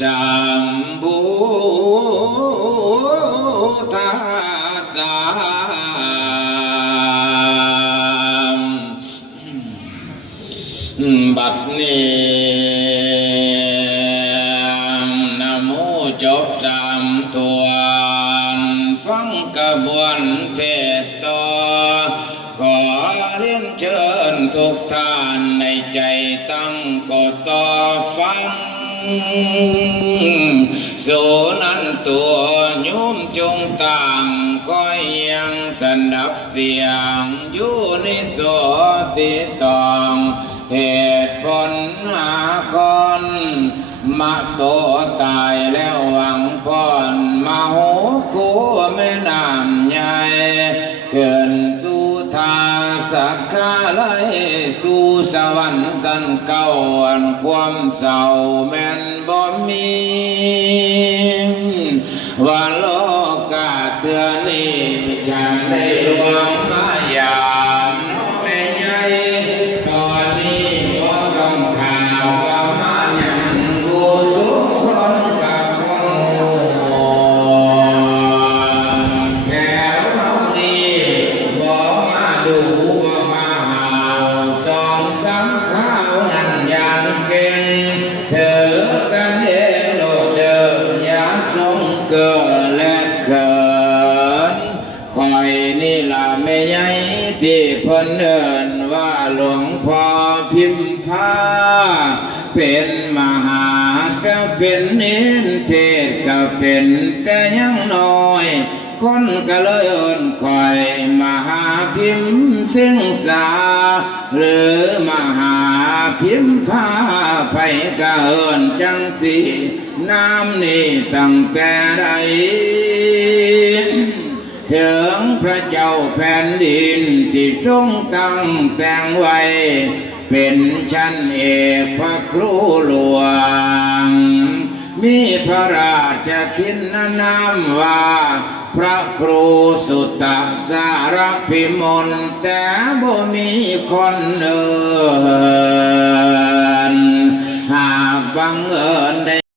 สัมพุทธัสสะบัดนี้นะโมจบสามทวนฟังกระบวนเทศต่อขอเรียนเชิญทุกท่านในใจตั้งกดต่อฟังโสนั้นตัวโยมจงต่างคอยยังสันดับเสียงอยู่ในโสติตองเหตุผลหาคนมาโตตายแล้วหวังพรมาหูคู่แม่น้ำใหญ่เกินสู่ทางสักขาไลสู่สวรรค์สันเก่าอันความเศร้าแม่นบ่มีว่าโลกาเทือนี้ฉันได้รวมมายามน้องแม่ใหญ่ตอนนี้ก็ต้องข่าวว่ามาอย่างผู้ทุกคนกับคนแถวน้องนี้บอกมาดูว่ามาหาวสองสามข้าวนั่นอย่างเก่งเธอกันเองโลดเดิมอยากทรงเกิดและเกิดคอยนี่ล่ะแม่ใหญ่ที่เพิ่นเอิ้นว่าหลวงพ่อพิมพาเป็นมหาก็เป็นเน้นเทศก็เป็นแต่ยังน้อยคนก็เลยเอิ้นคอยมหาพิมพ์เสียงสาหรือมหาพิมพาไปก็เอิ้นจังสิน้ำนี่ตั้งแต่ใดถึงพระเจ้าแผ่นดินสิทรงตั้งแต่งไว้เป็นชั้นเอกพระครูหลวงมีพระราชทินนามว่าพระครูสุตตสารพิมลแต่บ่มีคนเอ่